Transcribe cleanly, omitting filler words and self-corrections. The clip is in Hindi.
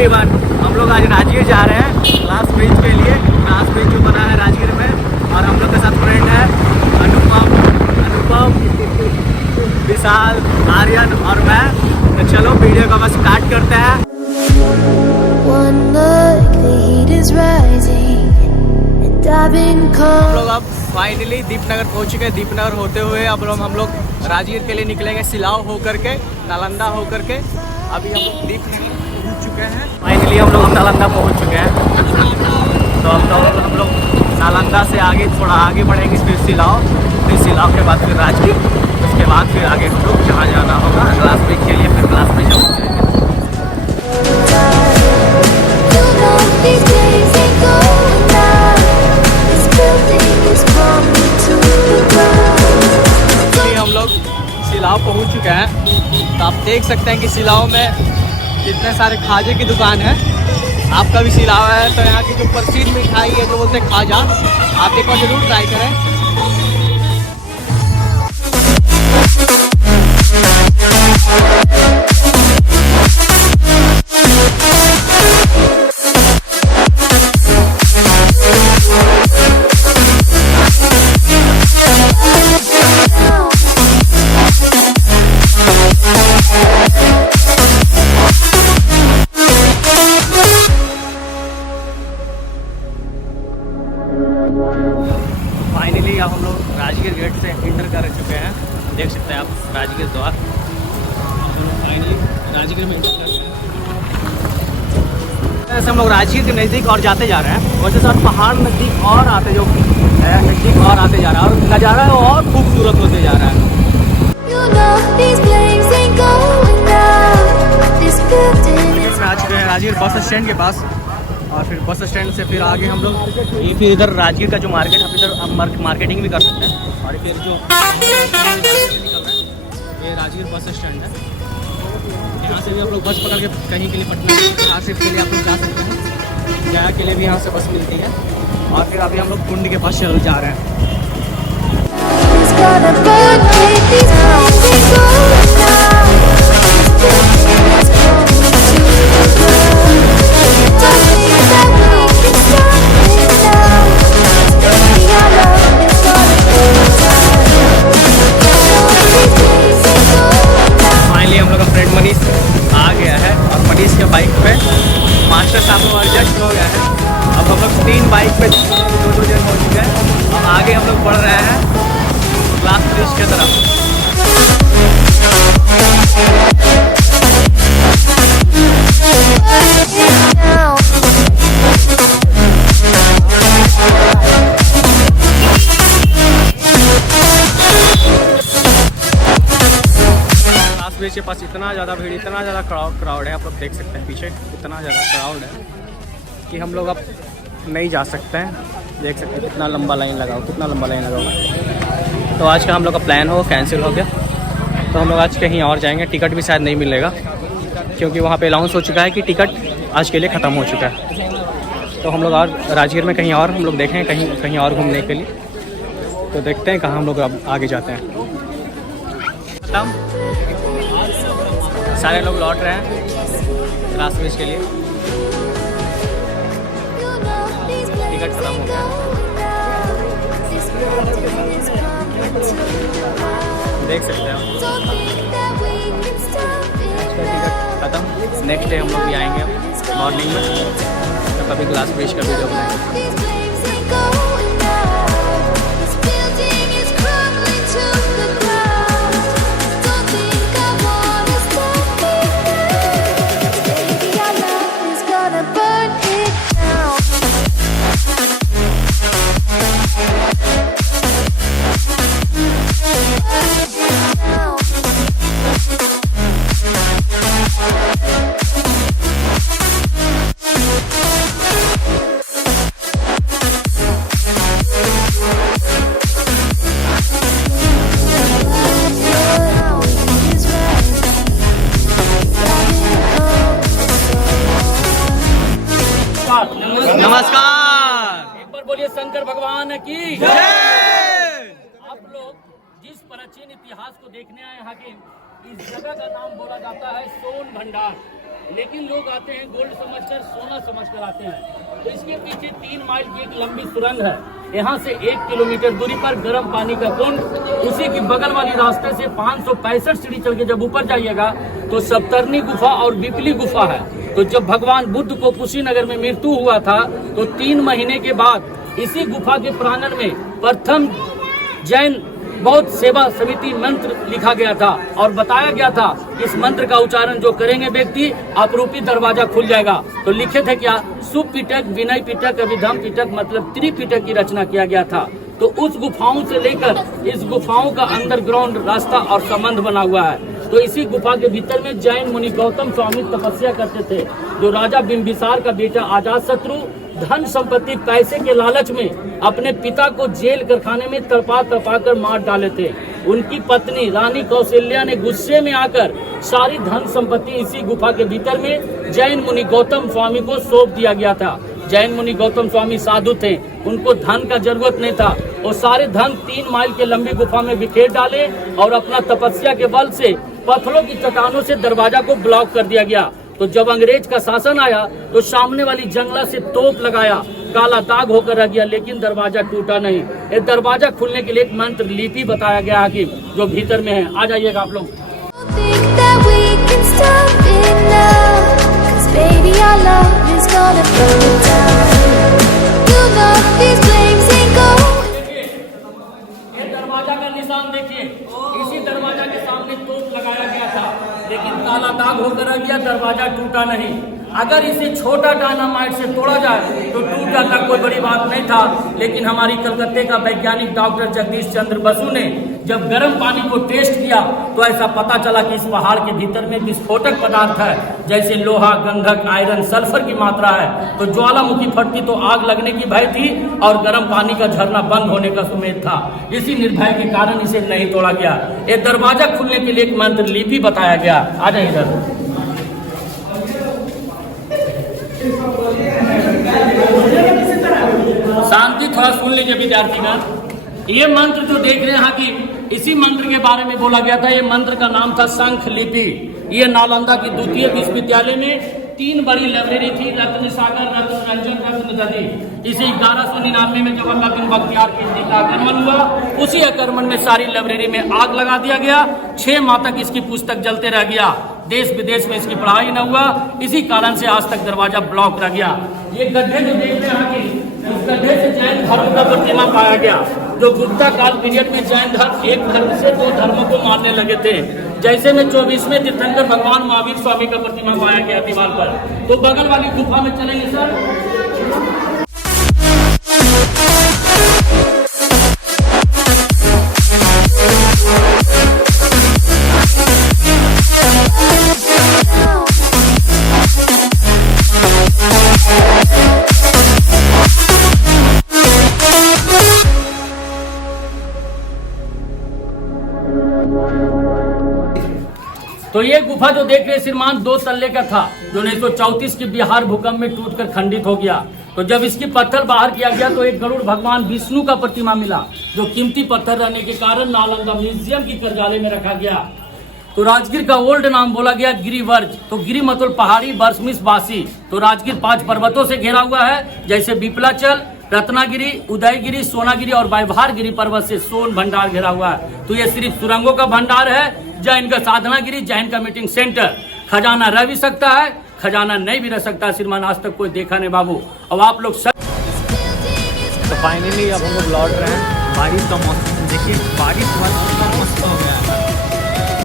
एवरीवन, हम लोग आज राजगीर जा रहे हैं ग्लास ब्रिज के लिए। ग्लास ब्रिज जो बना है राजगीर में, और हम लोग के साथ फ्रेंड है अनुपम, विशाल, आर्यन और मैं। तो चलो वीडियो का बस स्टार्ट करते हैं। हम लोग अब फाइनली दीपनगर पहुंच चुके हैं। दीपनगर होते हुए अब हम लोग राजगीर के लिए निकलेंगे, सिलाव होकर के, नालंदा होकर के। अभी हम लोग दीपनगर पहुंच चुके हैं। फाइनली हम लोग नालंदा पहुंच चुके हैं। तो अब हम लोग नालंदा से आगे थोड़ा आगे बढ़ेंगे, फिर सिलाव के बाद फिर राजगीर, उसके बाद फिर आगे हम लोग जहाँ जाना होगा ग्लास ब्रिज के लिए, फिर ग्लास ब्रिज हम जाएंगे। हम लोग सिलाव पहुंच चुके हैं। तो आप देख सकते हैं कि सिलाव में कितने सारे खाजे की दुकान है। आपका भी सिलाव है तो यहाँ की जो प्रसिद्ध मिठाई है जो बोलते हैं खाजा, आप एक बार जरूर ट्राई करें। फाइनली अब हम लोग राजगीर गेट से इंटर कर चुके हैं। देख सकते हैं आप राजगीर द्वार। फाइनली राजगीर में इंटर कर रहे हैं। ऐसे हम लोग राजगीर के नज़दीक और जाते जा रहे हैं, वैसे साथ पहाड़ नज़दीक और आते जा रहा है, और नज़ारा और खूबसूरत होते जा रहा है। में आ चुके हैं राजगीर बस स्टैंड के पास, और फिर बस स्टैंड से फिर आगे हम लोग ये फिर इधर राजगीर का जो मार्केट है, इधर मार्केटिंग भी कर सकते हैं। और फिर जो निकल रहा है ये राजगीर बस स्टैंड है। यहाँ से भी आप लोग बस पकड़ के कहीं के लिए पटना यहाँ से के लिए आप लोग जा सकते हैं। गया के लिए भी यहाँ से बस मिलती है। और फिर अभी हम लोग कुंड के पास चल जा रहे हैं। हम लोग का फ्रेंड मनीष आ गया है, और मनीष के बाइक पे मास्टर साहब को एडजस्ट हो गया है। अब हम लोग 3 बाइक पे 2 जन हो चुके हैं। अब आगे हम लोग बढ़ रहे हैं ग्लास ब्रिज की तरफ। ब्रिज के पास इतना ज़्यादा भीड़, इतना ज़्यादा क्राउड है, आप लोग देख सकते हैं पीछे इतना ज़्यादा क्राउड है कि हम लोग अब नहीं जा सकते हैं। देख सकते हैं कितना लंबा लाइन लगा हुआ। तो आज का हम लोग का प्लान कैंसिल हो गया। तो हम लोग आज कहीं और जाएंगे। टिकट भी शायद नहीं मिलेगा, क्योंकि वहाँ पे अनाउंस हो चुका है कि टिकट आज के लिए ख़त्म हो चुका है। तो हम लोग और राजगीर में कहीं और हम लोग देखें, कहीं और घूमने के लिए। तो देखते हैं कहाँ हम लोग अब आगे जाते हैं। सारे लोग लौट रहे हैं ग्लास ब्रिज के लिए। टिकट खत्म हो गया, देख सकते हैं आप। टिकट खत्म। नेक्स्ट डे हम लोग भी आएंगे मॉर्निंग में, तो कभी ग्लास ब्रिज का वीडियो बनाएंगे। नमस्कार। एक बार बोलिए शंकर भगवान की जय। आप लोग जिस प्राचीन इतिहास को देखने आए यहाँ के इस जगह का नाम बोला जाता है सोन भंडार, लेकिन लोग आते हैं गोल्ड समझकर, सोना समझकर आते हैं। तो इसके पीछे 3 माइल की एक लंबी सुरंग है। यहाँ से 1 किलोमीटर दूरी पर गर्म पानी का कुंड, उसी की बगल वाली रास्ते से 565 सीढ़ी चल के जब ऊपर जाइएगा तो सप्तरनी गुफा और बिपली गुफा है। तो जब भगवान बुद्ध को कुशीनगर में मृत्यु हुआ था तो 3 महीने के बाद इसी गुफा के प्रांगण में प्रथम जैन बौद्ध सेवा समिति मंत्र लिखा गया था और बताया गया था इस मंत्र का उच्चारण जो करेंगे व्यक्ति अपरूपी दरवाजा खुल जाएगा। तो लिखे थे क्या, सुप पिटक, विनय पिटक, अभिधम पिटक, मतलब त्रिपिटक की रचना किया गया था। तो उस गुफाओं से लेकर इस गुफाओं का अंडरग्राउंड रास्ता और संबंध बना हुआ है। तो इसी गुफा के भीतर में जैन मुनि गौतम स्वामी तपस्या करते थे। जो राजा बिंबिसार का बेटा अजातशत्रु धन संपत्ति पैसे के लालच में अपने पिता को जेल कारखाने में तड़पा कर मार डाले थे। उनकी पत्नी रानी कौशल्या ने गुस्से में आकर सारी धन संपत्ति इसी गुफा के भीतर में जैन मुनि गौतम स्वामी को सौंप दिया गया था। जैन मुनि गौतम स्वामी साधु थे, उनको धन का जरूरत नहीं था। वो सारे धन 3 माइल के लंबी गुफा में बिखेर डाले और अपना तपस्या के बल से पत्थरों की चट्टानों से दरवाजा को ब्लॉक कर दिया गया। तो जब अंग्रेज का शासन आया तो सामने वाली जंगला से तोप लगाया, काला दाग होकर रह गया, लेकिन दरवाजा टूटा नहीं। ये दरवाजा खुलने के लिए एक मंत्र लिपि बताया गया है कि जो भीतर में है। आ जाइएगा आप लोग। ये दरवाजा का निशान देखिए, इसी दरवाजा के सामने तोप लगाया गया था, लेकिन काला दाग होकर रह गया, दरवाजा टूटा नहीं। अगर इसे छोटा डायनामाइट से तोड़ा जाए तो टूट जाता, कोई बड़ी बात नहीं था। लेकिन हमारी कलकत्ते का वैज्ञानिक डॉक्टर जगदीश चंद्र बसु ने जब गर्म पानी को टेस्ट किया तो ऐसा पता चला कि इस पहाड़ के भीतर में विस्फोटक पदार्थ है, जैसे लोहा, गंधक, आयरन, सल्फर की मात्रा है। तो ज्वालामुखी फटती तो आग लगने की भय थी और गर्म पानी का झरना बंद होने का सुमेध था। इसी निर्भय के कारण इसे नहीं तोड़ा गया। ये दरवाजा खुलने के लिए एक मंत्र लिपि बताया गया। आ जाइए इधर। शांति, थोड़ा सुन लीजिए विद्यार्थीगण। ये मंत्र जो देख रहे हैं कि इसी मंत्र के बारे में बोला गया था। ये मंत्र का नाम था शंख लिपि। ये नालंदा की द्वितीय विश्वविद्यालय में 3 बड़ी लाइब्रेरी थी, रत्न सागर, रत्न रंजन, रत्न दधी। इसे 1199 में जवाहरलाल बिन बख्तियार खिलजी का आक्रमण हुआ। उसी आक्रमण में सारी लाइब्रेरी में आग लगा दिया गया। 6 माह तक इसकी पुस्तक जलते रह गया। देश विदेश में इसकी पढ़ाई न हुआ। इसी कारण से आज तक दरवाजा ब्लॉक रह गया। ये गड्ढे जो देख रहे हैं कि इस गड्ढे से जैन धर्म का प्रतिमा पाया गया। जो गुप्ता काल पीरियड में जैन धर्म एक धर्म से 2 धर्मों को मानने लगे थे। जैसे में 24वें तीर्थंकर भगवान महावीर स्वामी का प्रतिमा पाया गया दीवार पर। तो बगल वाली गुफा में चलेंगे सर। तो ये गुफा जो देख रहे हैं श्रीमान 2 तल्ले का था, जो 1934 के बिहार भूकंप में टूटकर खंडित हो गया। तो जब इसकी पत्थर बाहर किया गया तो एक गरुड़ भगवान विष्णु का प्रतिमा मिला, जो कीमती पत्थर रहने के कारण नालंदा म्यूजियम की कर्जालय में रखा गया। तो राजगीर का ओल्ड नाम बोला गया गिरिवर्ज। तो गिरी मतलब पहाड़ी, वर्षमिस बासी। तो राजगीर 5 पर्वतों से घिरा हुआ है, जैसे विपलाचल, रत्नागिरी, उदयगिरी, सोनागिरी और व्यवहारगिरी पर्वत से सोन भंडार घिरा हुआ है। तो ये सिर्फ सुरंगों का भंडार है। जैन का साधनागिरी, जैन का मीटिंग सेंटर। खजाना रह भी सकता है, खजाना नहीं भी रह सकता श्रीमान, आज तक कोई देखा नहीं बाबू। अब आप लोग सब। तो फाइनली अब हम लोग लौट रहे हैं। बारिश का मौसम देखिए, बारिश